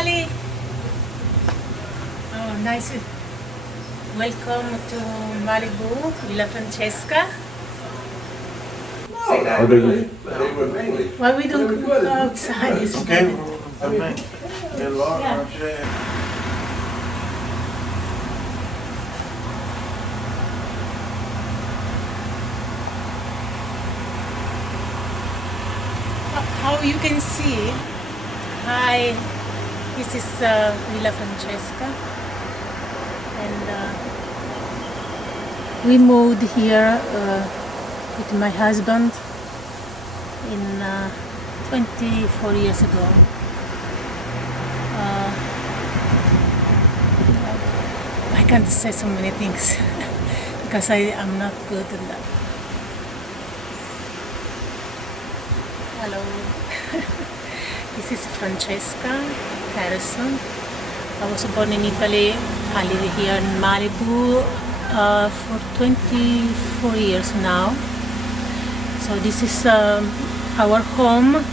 Khalid. Oh, nice. Welcome to Malibu, Villa Francesca. Or they were mainly. Why we don't go outside? It's Okay. How you can see, hi, this is Villa Francesca, and we moved here with my husband in 24 years ago. I can't say so many things because I am not good at that. Hello, this is Francesca Harrison. I was born in Italy. I live here in Malibu for 24 years now. So this is our home.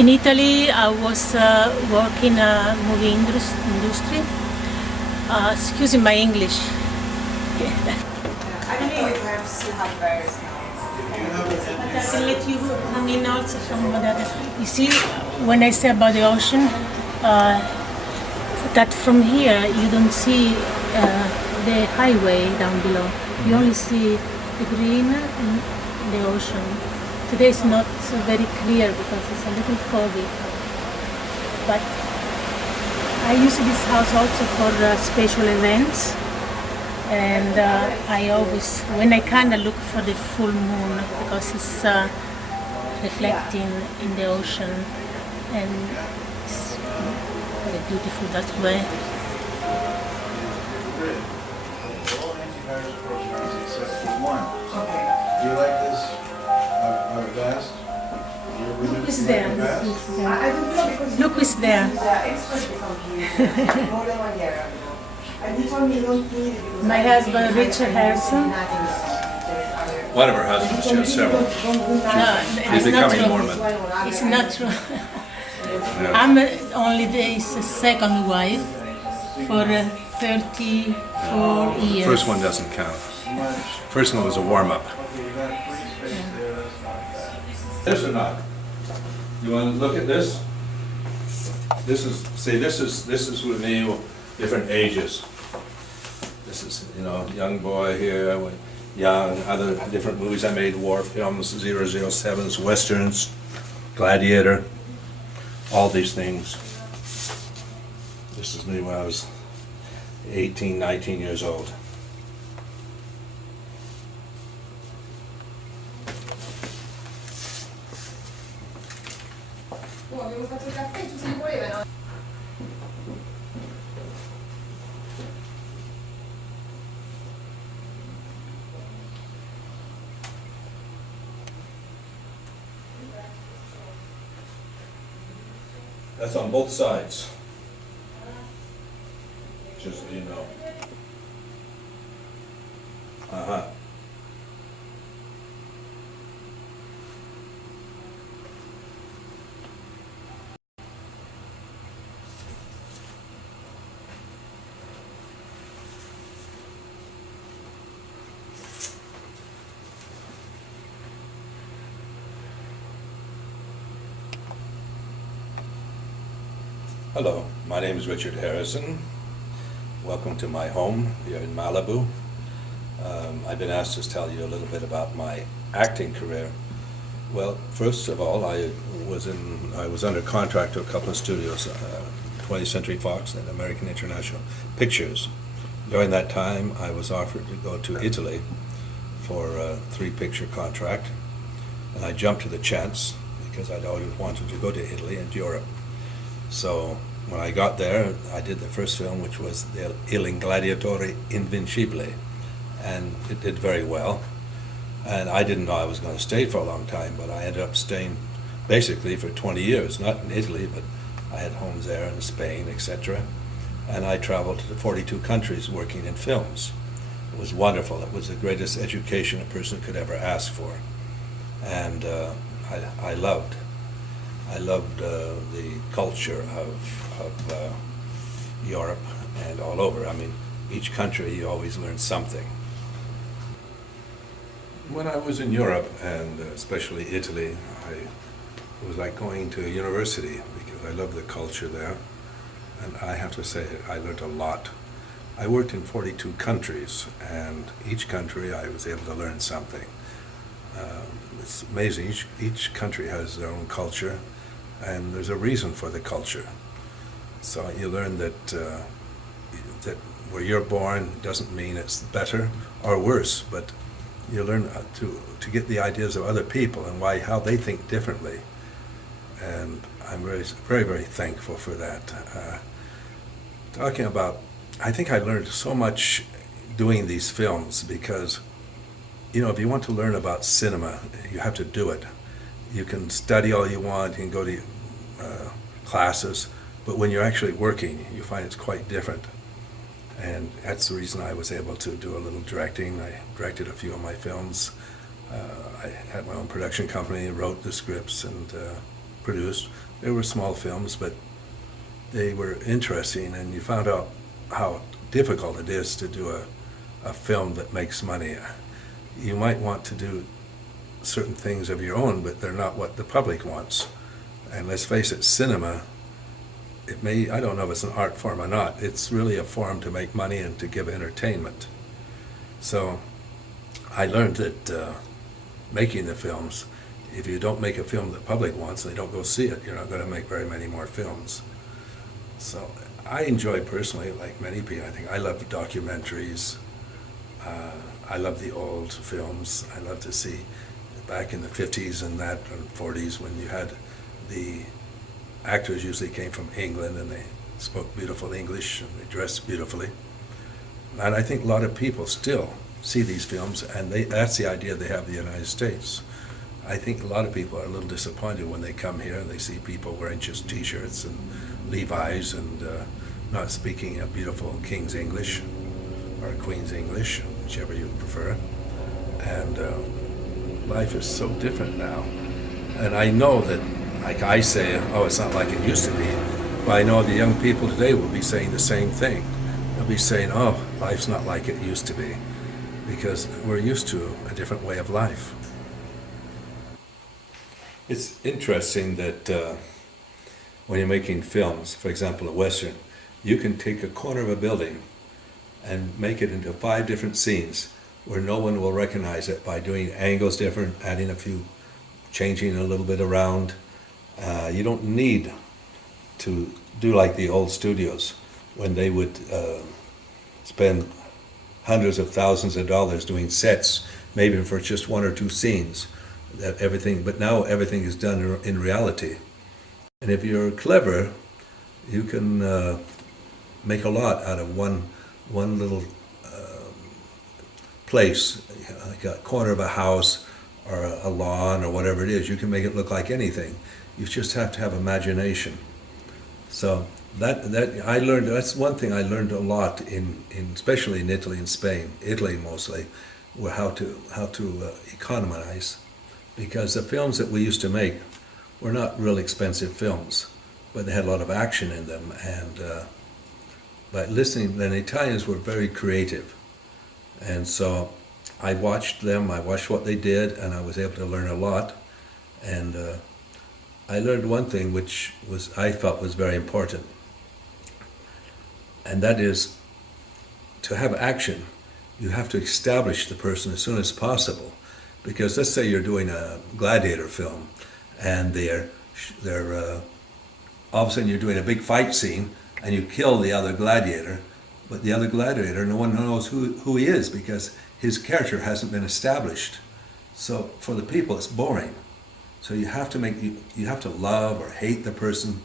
In Italy, I was working in a movie industry. Excuse my English. I don't know if I have to have various now. But I can let you hang in also from the other. You see, when I say about the ocean, that from here you don't see the highway down below. You only see the green and the ocean. Today is not very clear because it's a little foggy. But I use this house also for special events. And I always, when I can, I look for the full moon because it's reflecting in the ocean, and it's very beautiful that way. Okay. Do you like this vest? Look who's there. I don't know because Look who's there. he's expert from here more than 1 year ago. And he told me you don't need it because My husband, Richard Harrison. One of her husbands, she has several. It's She's not becoming true. Mormon. It's not true. Yeah. I'm only his second wife for 34 years. First one doesn't count. First one was a warm-up. This or not? You want to look at this? This is, see, this is with me, different ages. This is, you know, young boy here, young, other different movies I made, war films, 007s, westerns, Gladiator, all these things. This is me when I was 18, 19 years old. Abbiamo fatto il caffè, tu se ne volevano. That's on both sides. Just so you know. Uh-huh. Hello, my name is Richard Harrison. Welcome to my home here in Malibu. I've been asked to tell you a little bit about my acting career. Well, first of all, I was under contract to a couple of studios, 20th Century Fox and American International Pictures. During that time, I was offered to go to Italy for a 3-picture contract, and I jumped to the chance because I'd always wanted to go to Italy and Europe. So when I got there, I did the first film, which was Il Gladiatore Invincibile, and it did very well. And I didn't know I was going to stay for a long time, but I ended up staying basically for 20 years, not in Italy, but I had homes there in Spain, etc. And I traveled to 42 countries working in films. It was wonderful. It was the greatest education a person could ever ask for. And I loved. I loved the culture of Europe and all over. I mean, each country you always learn something. When I was in Europe, and especially Italy, it was like going to a university because I love the culture there. And I have to say, I learned a lot. I worked in 42 countries, and each country I was able to learn something. It's amazing. Each country has their own culture, and there's a reason for the culture. So you learn that that where you're born doesn't mean it's better or worse, but you learn to get the ideas of other people and how they think differently. And I'm very, very, very thankful for that. Talking about, I think I learned so much doing these films because, you know, if you want to learn about cinema, you have to do it. You can study all you want, you can go to classes, but when you're actually working, you find it's quite different. And that's the reason I was able to do a little directing. I directed a few of my films. I had my own production company, wrote the scripts and produced. They were small films, but they were interesting, and you found out how difficult it is to do a film that makes money. You might want to do certain things of your own, but they're not what the public wants. And let's face it, cinema, I don't know if it's an art form or not, it's really a form to make money and to give entertainment. So I learned that making the films, if you don't make a film the public wants and they don't go see it, you're not going to make very many more films. So I enjoy personally, like many people, I think I love documentaries. I love the old films. I love to see back in the 50s and that and 40s when you had the actors usually came from England and they spoke beautiful English and they dressed beautifully. And I think a lot of people still see these films and that's the idea they have of the United States. I think a lot of people are a little disappointed when they come here and they see people wearing just t-shirts and Levi's and not speaking a beautiful King's English or Queen's English, whichever you prefer. And life is so different now. And I know that, like I say, oh, it's not like it used to be, but I know the young people today will be saying the same thing. They'll be saying, oh, life's not like it used to be, because we're used to a different way of life. It's interesting that when you're making films, for example, a Western, you can take a corner of a building and make it into 5 different scenes where no one will recognize it by doing angles different, adding a few, changing a little bit around. You don't need to do like the old studios when they would spend hundreds of thousands of dollars doing sets, maybe for just 1 or 2 scenes. But now everything is done in reality. And if you're clever, you can make a lot out of one little place, like a corner of a house or a lawn or whatever it is. You can make it look like anything. You just have to have imagination. So that's one thing I learned a lot especially in Italy and Spain, Italy mostly, were how to economize, because the films that we used to make were not real expensive films, but they had a lot of action in them. And by listening, the Italians were very creative, and so I watched them. I watched what they did, and I was able to learn a lot. And I learned one thing which I felt was very important, and that is to have action. You have to establish the person as soon as possible, because let's say you're doing a gladiator film, and they're all of a sudden you're doing a big fight scene, and you kill the other gladiator, but the other gladiator, no one knows who he is because his character hasn't been established. So for the people, it's boring. So you have to love or hate the person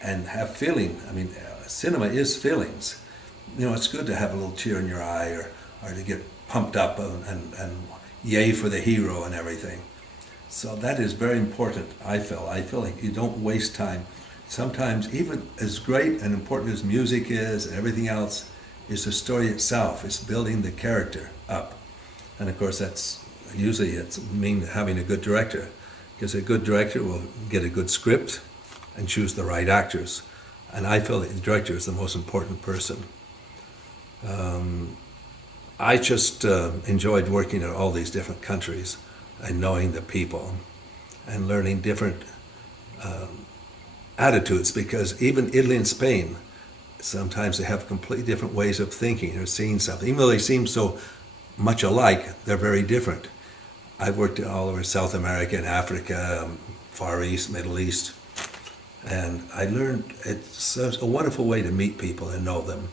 and have feeling. I mean, cinema is feelings. You know, it's good to have a little tear in your eye or to get pumped up and yay for the hero and everything. So that is very important, I feel. I feel like you don't waste time. Sometimes even as great and important as music is and everything else is the story itself. It's building the character up. And of course that's usually having a good director because a good director will get a good script and choose the right actors. And I feel that the director is the most important person. I just enjoyed working in all these different countries and knowing the people and learning different attitudes, because even Italy and Spain, sometimes they have completely different ways of thinking or seeing something. Even though they seem so much alike, they're very different. I've worked all over South America and Africa, Far East, Middle East, and I learned it's a wonderful way to meet people and know them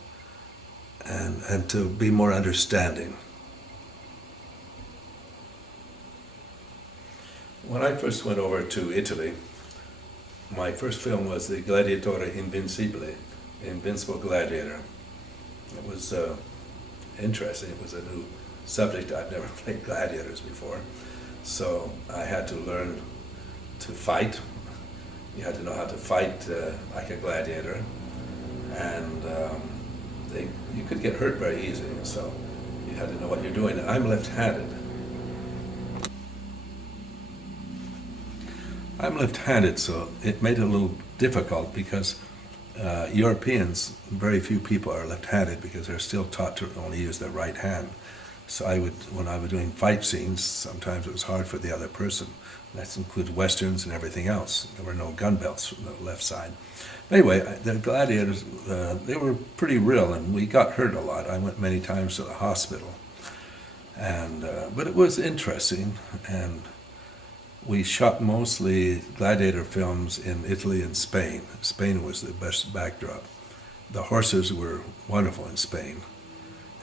and to be more understanding. When I first went over to Italy, my first film was the Gladiatore Invincibile, Invincible Gladiator. It was interesting. It was a new subject. I'd never played gladiators before. So I had to learn to fight. You had to know how to fight like a gladiator. And you could get hurt very easily, so you had to know what you're doing. I'm left-handed. I'm left-handed, so it made it a little difficult because Europeans, very few people are left-handed because they're still taught to only use their right hand. So when I was doing fight scenes, sometimes it was hard for the other person. That includes westerns and everything else. There were no gun belts from the left side. Anyway, the gladiators, they were pretty real, and we got hurt a lot. I went many times to the hospital. But it was interesting, and we shot mostly gladiator films in Italy and Spain. Spain was the best backdrop. The horses were wonderful in Spain,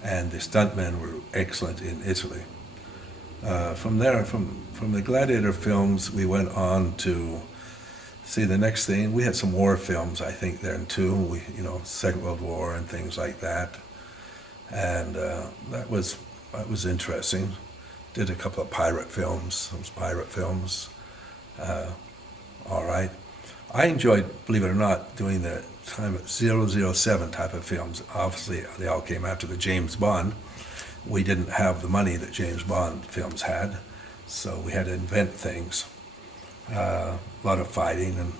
and the stuntmen were excellent in Italy. From there, from the gladiator films, we went on to see the next thing. We had some war films, I think, then too. Second World War and things like that, and that was interesting. Did a couple of pirate films, all right. I enjoyed, believe it or not, doing the time of 007 type of films. Obviously, they all came after the James Bond. We didn't have the money that James Bond films had, so we had to invent things. A lot of fighting, and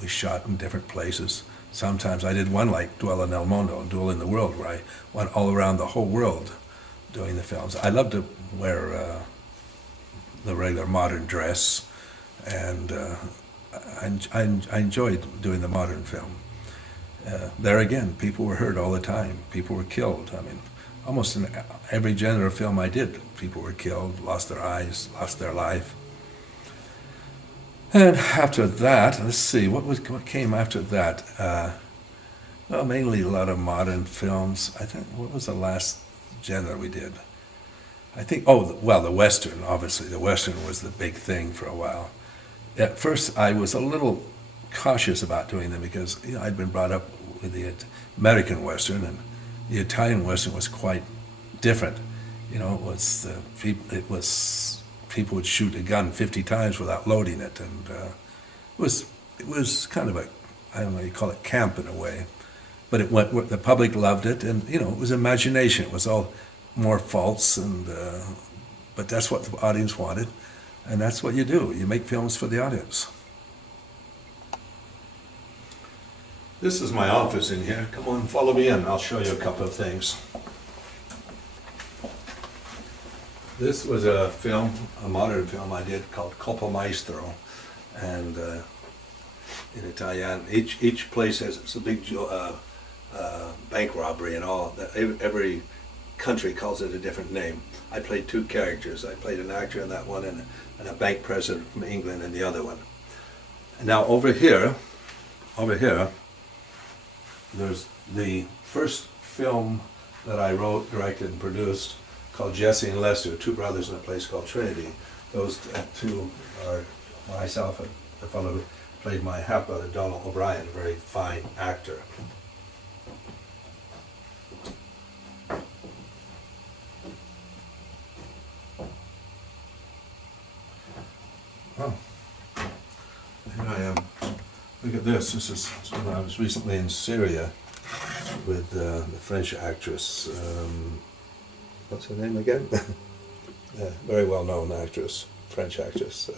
we shot in different places. Sometimes I did one like Duel in El Mundo, Duel in the World, where I went all around the whole world doing the films. I love to wear the regular modern dress, and I enjoyed doing the modern film. There again, people were hurt all the time. People were killed. I mean, almost in every genre of film I did, people were killed, lost their eyes, lost their life. And after that, let's see, what came after that? Well, mainly a lot of modern films. I think, what was the last genre we did? I think, the Western, obviously. The Western was the big thing for a while. At first, I was a little cautious about doing them because I'd been brought up with the American Western, and the Italian Western was quite different. It was people would shoot a gun 50 times without loading it, and it was kind of I don't know, you call it camp in a way, but the public loved it, and it was imagination. It was all more false, but that's what the audience wanted, and that's what you do. You make films for the audience. This is my office in here. Come on, follow me in. I'll show you a couple of things. This was a modern film I did called Colpo Maestro, and in Italian, each place it's a big bank robbery and all. Every country calls it a different name. I played two characters. I played an actor in that one and a bank president from England in the other one. And now over here, there's the first film that I wrote, directed, and produced called Jesse and Lester, two brothers in a place called Trinity. Those two are myself and the fellow who played my half-brother, Donald O'Brien, a very fine actor. Oh, here I am. Look at this. This is when I was recently in Syria with the French actress. What's her name again? Very well-known actress, French actress,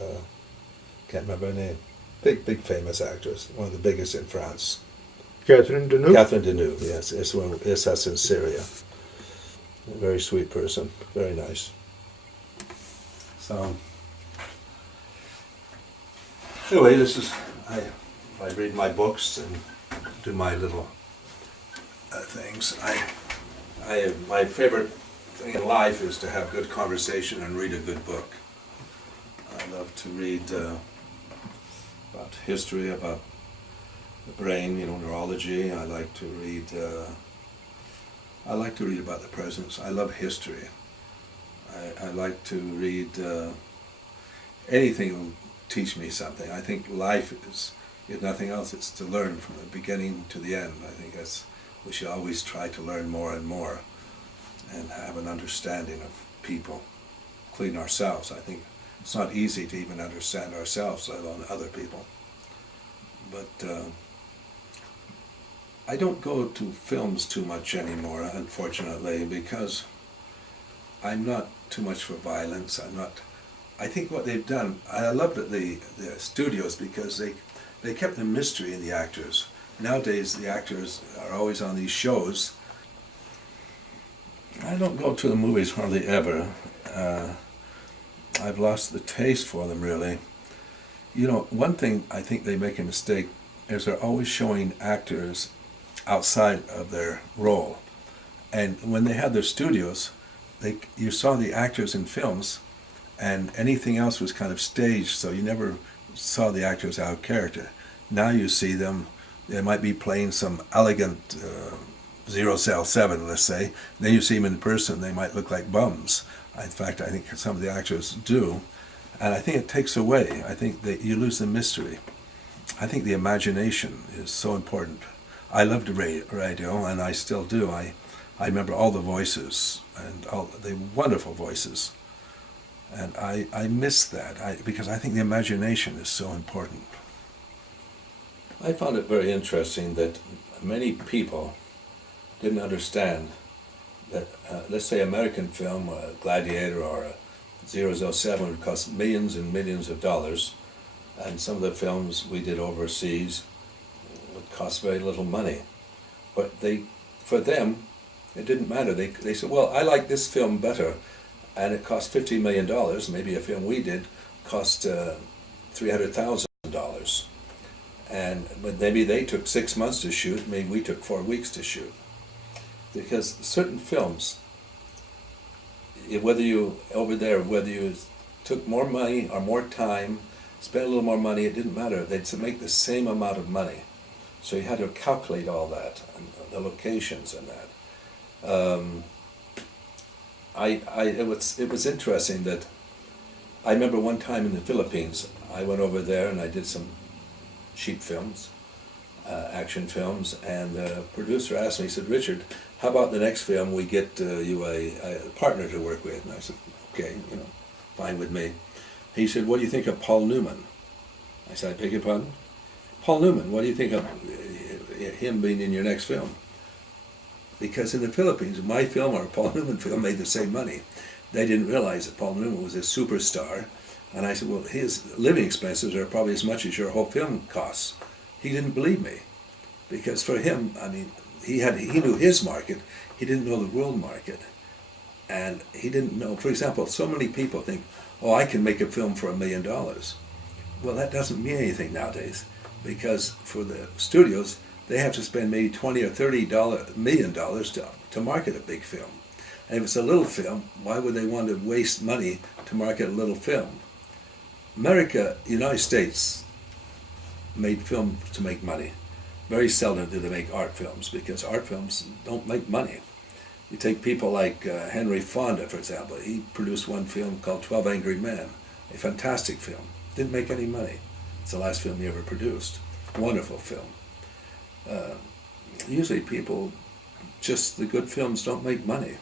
Can't remember her name. Big famous actress. One of the biggest in France. Catherine Deneuve? Catherine Deneuve, yes. It's us in Syria. A very sweet person. Very nice. So, anyway, this is, I read my books and do my little things. My favorite thing in life is to have good conversation and read a good book. I love to read about history, about the brain, neurology. I like to read about the present. I love history. I like to read anything that will teach me something. I think life is, if nothing else, it's to learn from the beginning to the end. I think we should always try to learn more and more and have an understanding of people, including ourselves. I think it's not easy to even understand ourselves, let alone other people. But I don't go to films too much anymore, unfortunately, because I'm not too much for violence. I think what they've done, I loved the studios because they kept the mystery in the actors. Nowadays the actors are always on these shows. I don't go to the movies hardly ever. I've lost the taste for them, really. One thing I think they make a mistake is they're always showing actors outside of their role. And when they had their studios, you saw the actors in films, and anything else was kind of staged, so you never saw the actors out of character. Now you see them, they might be playing some elegant 007, let's say. Then you see them in person, they might look like bums. In fact, I think some of the actors do. And I think it takes away. I think that you lose the mystery. I think the imagination is so important. I loved radio, and I still do. I remember all the voices and all the wonderful voices. And I miss that because I think the imagination is so important. I found it very interesting that many people didn't understand that, let's say, American film, a Gladiator or a 007 would cost millions and millions of dollars, and some of the films we did overseas would cost very little money. But for them, it didn't matter. They said, well, I like this film better, and it cost $50 million. Maybe a film we did cost $300,000. But maybe they took 6 months to shoot, maybe we took 4 weeks to shoot. Because certain films, whether you took more money or more time, spent a little more money, it didn't matter. They'd make the same amount of money. So you had to calculate all that, and the locations and that. It was interesting that I remember one time in the Philippines, I went over there and I did some cheap films, action films, and the producer asked me, he said, Richard, how about the next film we get you a partner to work with? And I said, okay, fine with me. He said, what do you think of Paul Newman? I said, I beg your pardon? Paul Newman, what do you think of him being in your next film? Because in the Philippines, my film or a Paul Newman film made the same money. They didn't realize that Paul Newman was a superstar. And I said, well, his living expenses are probably as much as your whole film costs. He didn't believe me. Because for him, I mean, he knew his market. He didn't know the world market. And he didn't know, for example, so many people think, oh, I can make a film for $1 million. Well, that doesn't mean anything nowadays. Because for the studios, they have to spend maybe $20 or $30 million to market a big film. And if it's a little film, why would they want to waste money to market a little film? United States made film to make money. Very seldom do they make art films, because art films don't make money. You take people like Henry Fonda, for example. He produced one film called 12 Angry Men, a fantastic film. Didn't make any money. It's the last film he ever produced. Wonderful film. Usually people, just the good films don't make money.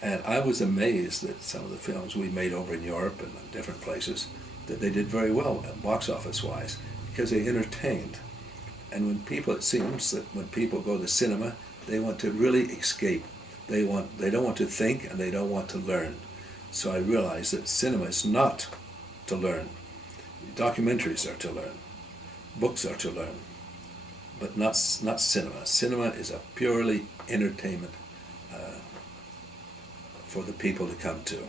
And I was amazed that some of the films we made over in Europe and in different places, that they did very well box office wise, because they entertained. And when people, it seems that when people go to cinema, they want to really escape. They don't want to think, and they don't want to learn. So I realized that cinema is not to learn. Documentaries are to learn. Books are to learn. But not cinema. Cinema is a purely entertainment for the people to come to.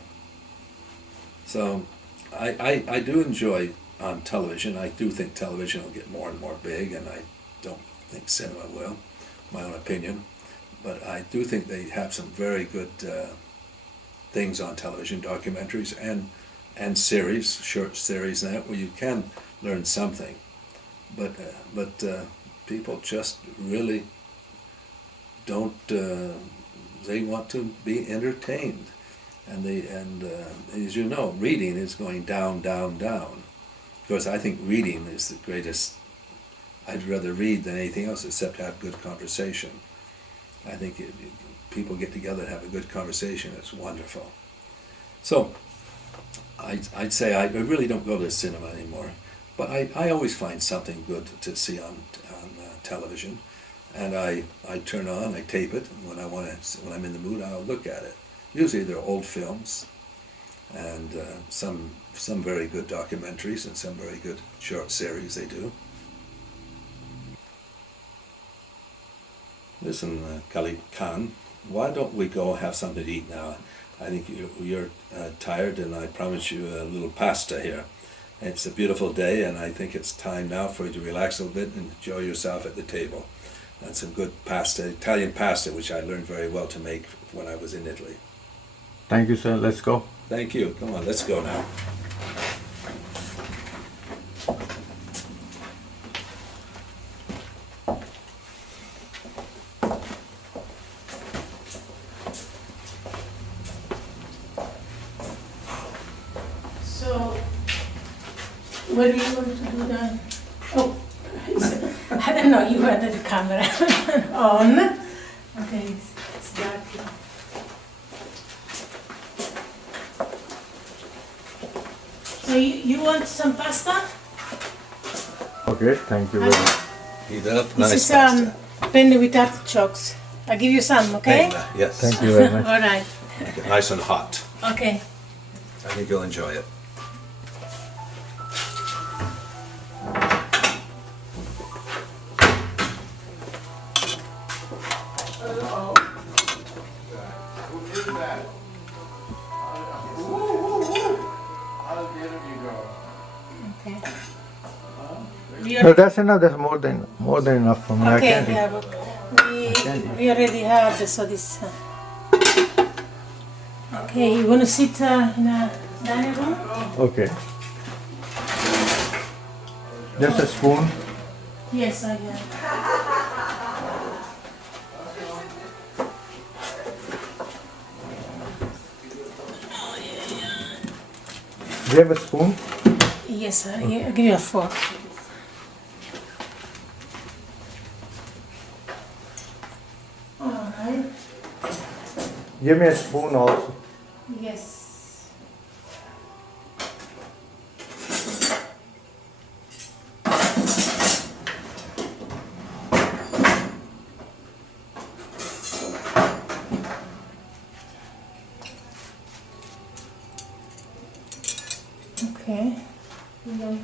So I do enjoy on television. I do think television will get more and more big, and I don't think cinema will, my own opinion. But I do think they have some very good things on television, documentaries and series, short series and that, where you can learn something. But people just really don't. They want to be entertained, and as you know, reading is going down, down, down. Of course, I think reading is the greatest. I'd rather read than anything else, except have good conversation. I think people get together and have a good conversation. It's wonderful. So I'd say I really don't go to the cinema anymore, but I always find something good to see on television, and I turn on, I tape it, and when I'm in the mood, I'll look at it. Usually they're old films, and some very good documentaries and some very good short series they do. Listen, Khalid Khan, why don't we go have something to eat now? I think you're tired, and I promise you a little pasta here. It's a beautiful day, and I think it's time now for you to relax a little bit and enjoy yourself at the table. And some good pasta, Italian pasta, which I learned very well to make when I was in Italy. Thank you, sir. Let's go. Thank you. Come on, let's go now. So, what do you want to do then? Oh, I don't know, you had the camera on. Okay, it's dark here. So you want some pasta? Okay, thank you very much. Heat up, This nice is pasta. penne with artichokes. I'll give you some, okay? Penne, yes. Thank you very much. All right, Nice and hot. okay. I think you'll enjoy it. Okay. No, that's enough. That's more than enough for me. I Okay, can't eat. yeah, but we already have this, so this. Okay, you want to sit in a dining room? Okay. Just a spoon. Yes, I have. Do you have a spoon? Yes, I'll give you a fork. All right. Give me a spoon also. Yes. Okay. Yeah.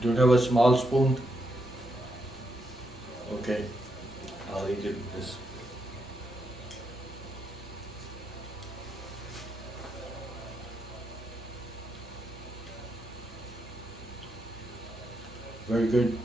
Do you have a small spoon? Okay. I'll eat it with this. Very good.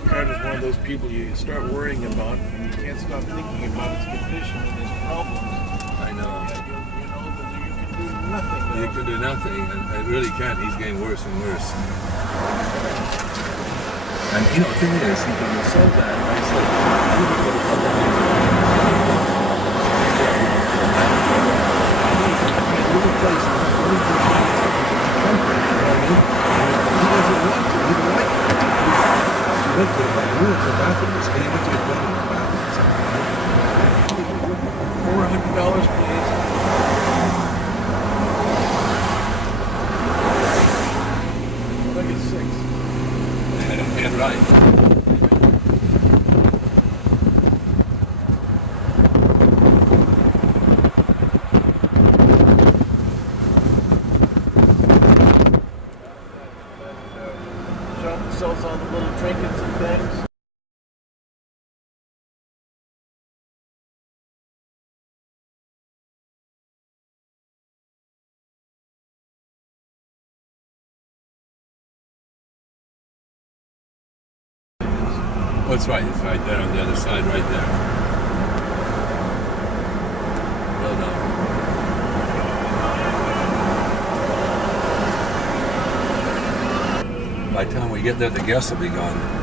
card is one of those people you start worrying about and you can't stop thinking about its condition and its problems. I know. And you know that you can do nothing. You can do nothing, and it really can't. He's getting worse and worse. And you know, the thing is, he can be so bad. I said, you would go to other $400, please. Look at 6. Yeah, right. Shop that sells all the little trinkets and things. Oh, it's right. It's right there on the other side, right there. Well done. By the time we get there, the guests will be gone.